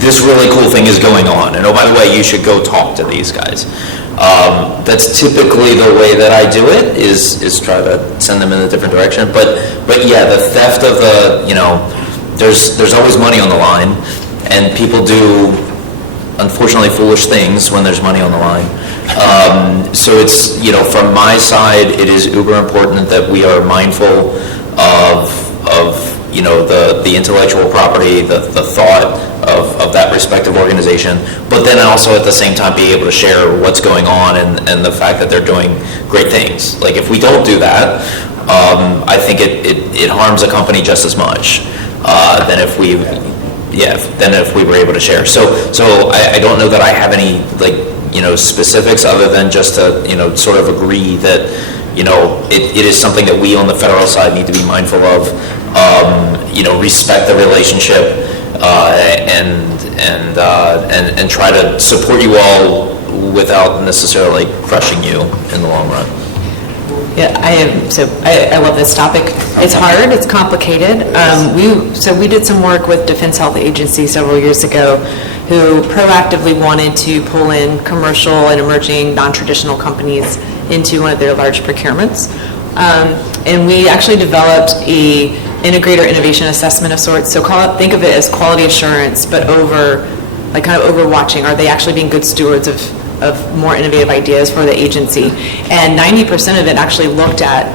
this really cool thing is going on, and oh, by the way, you should go talk to these guys. That's typically the way that I do it, is try to send them in a different direction. But yeah, the theft of there's always money on the line, and people do, unfortunately, foolish things when there's money on the line. So it's, from my side, it is uber important that we are mindful of the intellectual property, the thought of that respective organization, but then also at the same time be able to share what's going on and the fact that they're doing great things. Like, if we don't do that, I think it harms a company just as much than if we than if we were able to share. So I don't know that I have any, like, specifics other than just to, sort of agree that, it is something that we on the federal side need to be mindful of, respect the relationship, and try to support you all without necessarily crushing you in the long run. Yeah, I love this topic. It's hard, it's complicated. We did some work with Defense Health Agency several years ago, who proactively wanted to pull in commercial and emerging non-traditional companies into one of their large procurements. And we actually developed a integrator innovation assessment of sorts. So think of it as quality assurance, but kind of overwatching. Are they actually being good stewards of more innovative ideas for the agency? And 90% of it actually looked at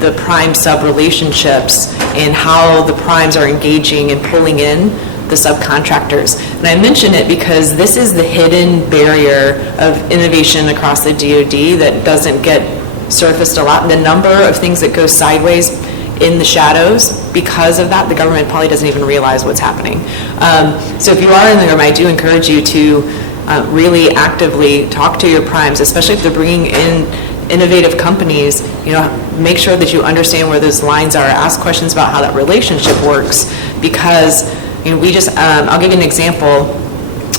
the prime sub relationships and how the primes are engaging and pulling in the subcontractors. And I mention it because this is the hidden barrier of innovation across the DoD that doesn't get surfaced a lot. The number of things that go sideways in the shadows, because of that, the government probably doesn't even realize what's happening. So if you are in the government, I do encourage you to really actively talk to your primes, especially if they're bringing in innovative companies. Make sure that you understand where those lines are. Ask questions about how that relationship works, because I'll give you an example.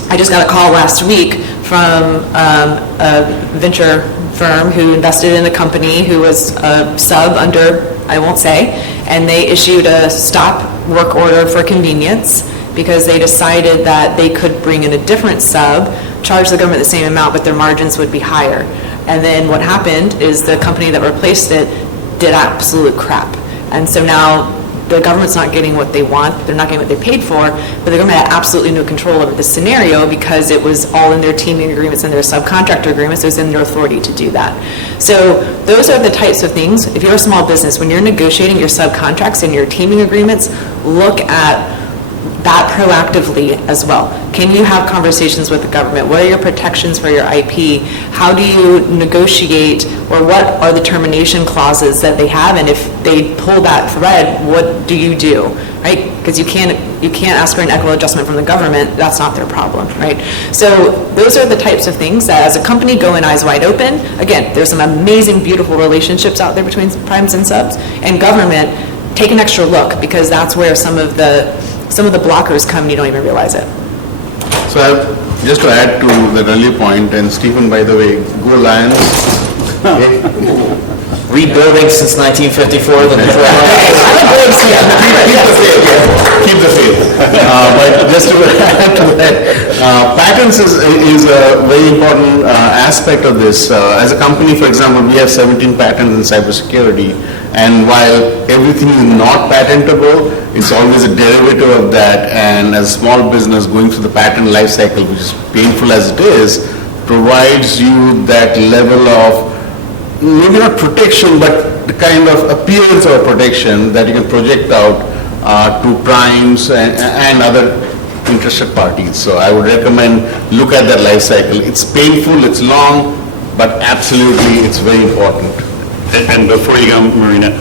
I just got a call last week from a venture firm who invested in a company who was a sub under, I won't say, and they issued a stop work order for convenience because they decided that they could bring in a different sub, charge the government the same amount, but their margins would be higher. And then what happened is the company that replaced it did absolute crap. And so now the government's not getting what they want, they're not getting what they paid for, but the government had absolutely no control over the scenario because it was all in their teaming agreements and their subcontractor agreements. It was in their authority to do that. So those are the types of things. If you're a small business, when you're negotiating your subcontracts and your teaming agreements, look at that proactively as well. Can you have conversations with the government? What are your protections for your IP? How do you negotiate, or what are the termination clauses that they have? And if they pull that thread, what do you do, right? Because you can't ask for an equitable adjustment from the government. That's not their problem, right? So those are the types of things that as a company go in eyes wide open. Again, there's some amazing, beautiful relationships out there between primes and subs, and government. Take an extra look, because that's where some of the blockers come and you don't even realize it. So just to add to the earlier point, and Stephen, by the way, go Lions. Rebuilding since 1954, the control. Keep the faith. But just to add to that, patents is a very important aspect of this. As a company, for example, we have 17 patents in cybersecurity, and while everything is not patentable, it's always a derivative of that, and as a small business going through the patent life cycle, which is painful as it is, provides you that level of, maybe not protection, but the kind of appearance of protection that you can project out to primes and other interested parties. So I would recommend look at that life cycle. It's painful, it's long, but absolutely it's very important. And before you go, Marina,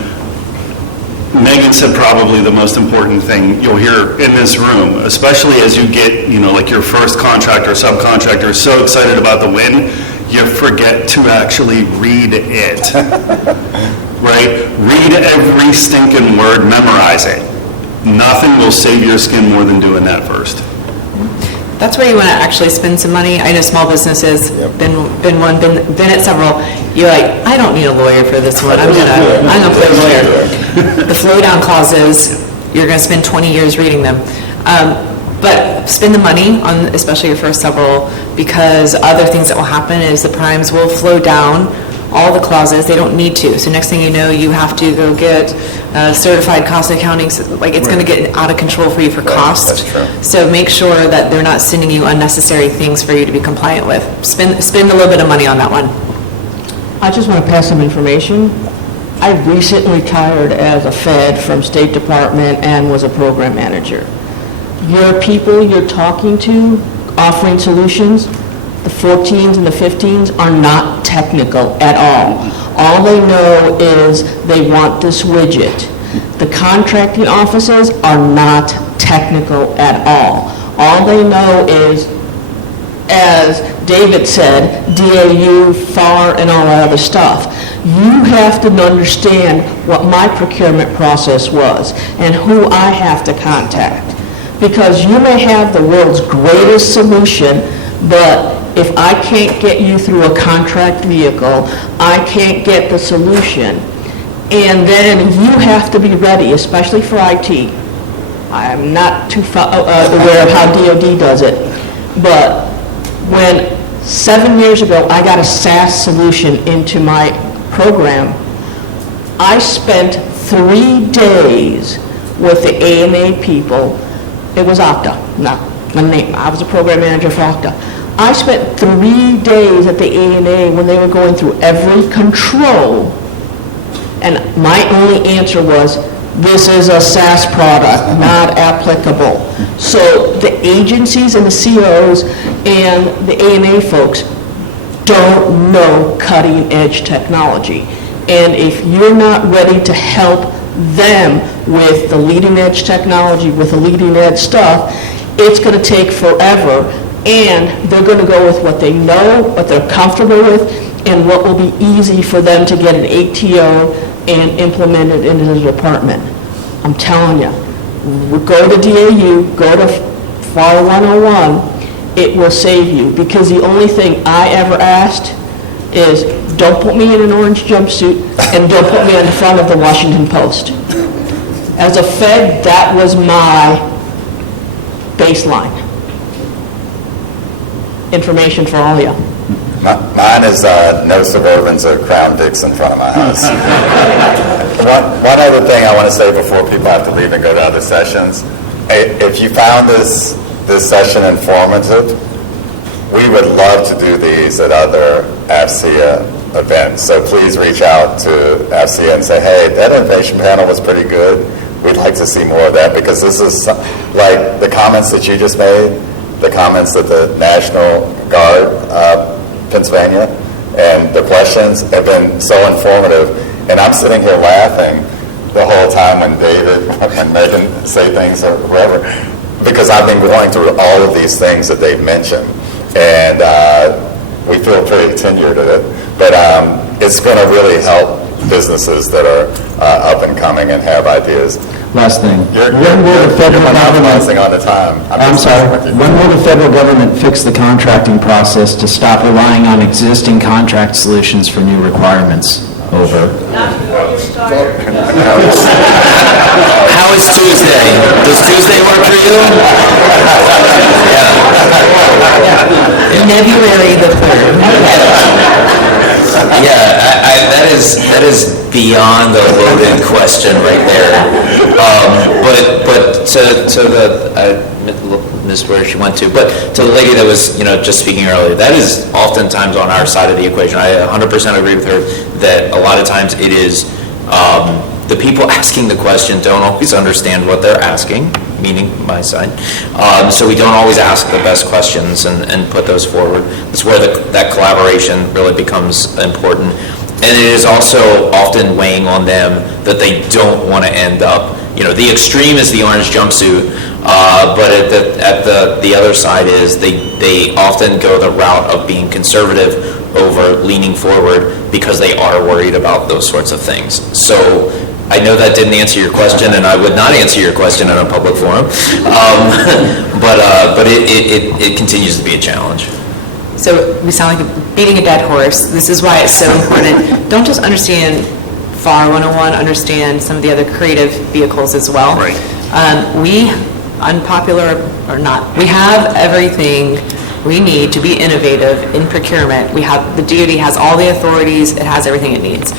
Megan said probably the most important thing you'll hear in this room, especially as you get, like your first contractor, subcontractor, so excited about the win, you forget to actually read it, right? Read every stinking word, memorize it. Nothing will save your skin more than doing that first. That's where you want to actually spend some money. I know small businesses, been at several. You're like, I don't need a lawyer for this one. I'm gonna play lawyer. The flow down clauses, you're gonna spend 20 years reading them. But spend the money on especially your first several, because other things that will happen is the primes will flow down all the clauses. They don't need to. So next thing you know, you have to go get certified cost accounting. Like, it's going to get out of control for you for cost. That's true. So make sure that they're not sending you unnecessary things for you to be compliant with. Spend a little bit of money on that one. I just want to pass some information. I recently retired as a Fed from State Department and was a program manager. Your people you're talking to, offering solutions, the 14s and the 15s are not technical at all. All they know is they want this widget. The contracting offices are not technical at all. All they know is, as David said, DAU, FAR, and all that other stuff. You have to understand what my procurement process was and who I have to contact. Because you may have the world's greatest solution, but if I can't get you through a contract vehicle, I can't get the solution. And then you have to be ready, especially for IT. I'm not too aware of how DoD does it, but when 7 years ago I got a SaaS solution into my program, I spent 3 days with the A&A people. It was Okta, not my name. I was a program manager for Okta. I spent 3 days at the A&A when they were going through every control, and my only answer was, this is a SaaS product, not applicable. So the agencies and the COs and the A&A folks don't know cutting-edge technology. And if you're not ready to help them with the leading-edge technology, with the leading-edge stuff, it's going to take forever, and they're going to go with what they know, what they're comfortable with, and what will be easy for them to get an ATO and implement it into the department. I'm telling you, go to DAU, go to FAR 101, it will save you, because the only thing I ever asked is, don't put me in an orange jumpsuit and don't put me on the front of the Washington Post. As a Fed, that was my baseline. Information for all of you. Mine is no Suburbans or Crown Vics in front of my house. One other thing I want to say before people have to leave and go to other sessions. If you found this session informative, we would love to do these at other AFCEA events. So please reach out to AFCEA and say, hey, that innovation panel was pretty good. We'd like to see more of that, because this is like the comments that you just made, the comments that the National Guard, Pennsylvania, and the questions have been so informative. And I'm sitting here laughing the whole time when David and Megan say things or whatever, because I've been going through all of these things that they've mentioned. And we feel pretty tenured at it. But it's going to really help businesses that are up and coming and have ideas. Last thing. You're federal monopolizing on the time. I'm sorry. When will the federal government fix the contracting process to stop relying on existing contract solutions for new requirements? Over. How is Tuesday? Does Tuesday work for you? February the 3rd. Yeah, that is beyond a loaded question right there. But to the, I missed where she went to, but to the lady that was, just speaking earlier, that is oftentimes on our side of the equation. I 100% agree with her that a lot of times it is the people asking the question don't always understand what they're asking, meaning my side. So we don't always ask the best questions and put those forward. That's where that collaboration really becomes important. And it is also often weighing on them that they don't want to end up, the extreme is the orange jumpsuit, but at the other side is they often go the route of being conservative over leaning forward because they are worried about those sorts of things. So I know that didn't answer your question, and I would not answer your question in a public forum, but it continues to be a challenge. So we sound like beating a dead horse. This is why it's so important. Don't just understand FAR 101, understand some of the other creative vehicles as well. Right. We, unpopular or not, we have everything we need to be innovative in procurement. The DoD has all the authorities, it has everything it needs.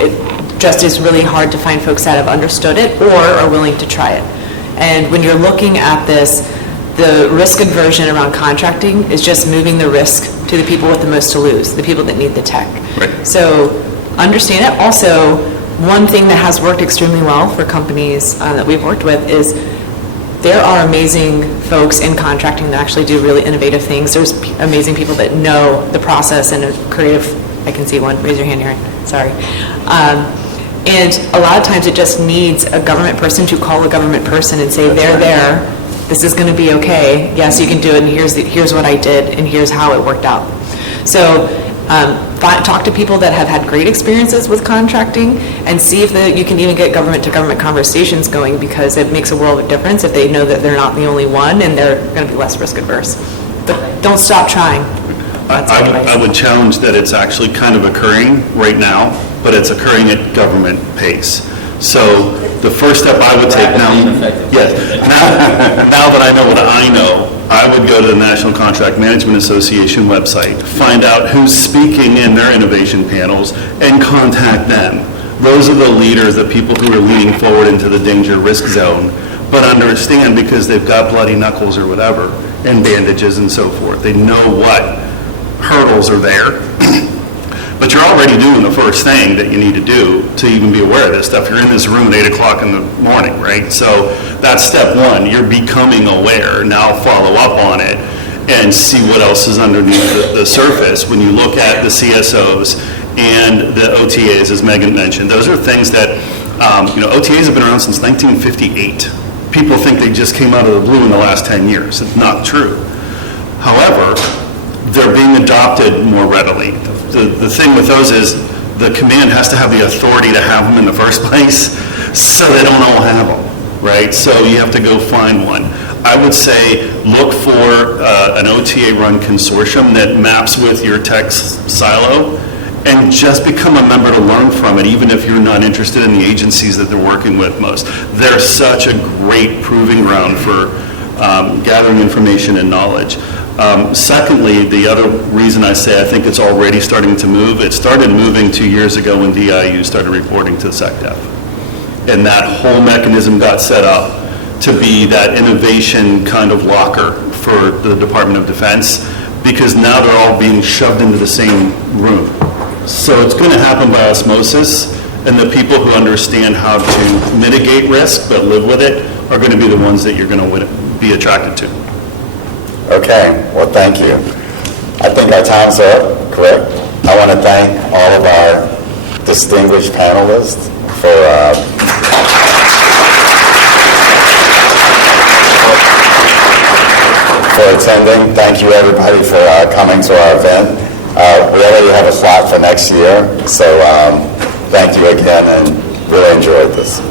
It just is really hard to find folks that have understood it or are willing to try it. And when you're looking at this, the risk aversion around contracting is just moving the risk to the people with the most to lose, the people that need the tech. Right. So understand it. Also, one thing that has worked extremely well for companies that we've worked with is there are amazing folks in contracting that actually do really innovative things. There's amazing people that know the process and are creative. I can see one. Raise your hand here. Sorry. And a lot of times it just needs a government person to call a government person and say, they're there, this is going to be okay, yes, you can do it, and here's what I did, and here's how it worked out. So talk to people that have had great experiences with contracting and see if you can even get government-to-government conversations going, because it makes a world of difference if they know that they're not the only one and they're going to be less risk-averse. But don't stop trying. That's my advice. I would challenge that it's actually kind of occurring right now, but it's occurring at government pace. So the first step I would take now, yes, now that I know what I know, I would go to the National Contract Management Association website, find out who's speaking in their innovation panels, and contact them. Those are the leaders, the people who are leaning forward into the danger risk zone, but understand, because they've got bloody knuckles or whatever, and bandages and so forth. They know what hurdles are there. But you're already doing the first thing that you need to do to even be aware of this stuff. You're in this room at 8 o'clock in the morning, right? So that's step one. You're becoming aware. Now follow up on it and see what else is underneath the surface. When you look at the CSOs and the OTAs, as Megan mentioned, those are things that, OTAs have been around since 1958. People think they just came out of the blue in the last 10 years. It's not true. However, they're being adopted more readily. The thing with those is the command has to have the authority to have them in the first place, so they don't all have them, right? So you have to go find one. I would say look for an OTA-run consortium that maps with your tech silo, and just become a member to learn from it, even if you're not interested in the agencies that they're working with most. They're such a great proving ground for gathering information and knowledge. Secondly, the other reason I say I think it's already starting to move, it started moving 2 years ago when DIU started reporting to SecDef. And that whole mechanism got set up to be that innovation kind of locker for the Department of Defense, because now they're all being shoved into the same room. So it's going to happen by osmosis, and the people who understand how to mitigate risk but live with it are going to be the ones that you're going to be attracted to. Okay, well, thank you. I think our time's up, correct? I want to thank all of our distinguished panelists for attending. Thank you, everybody, for coming to our event. We already have a slot for next year, so thank you again, and really enjoyed this.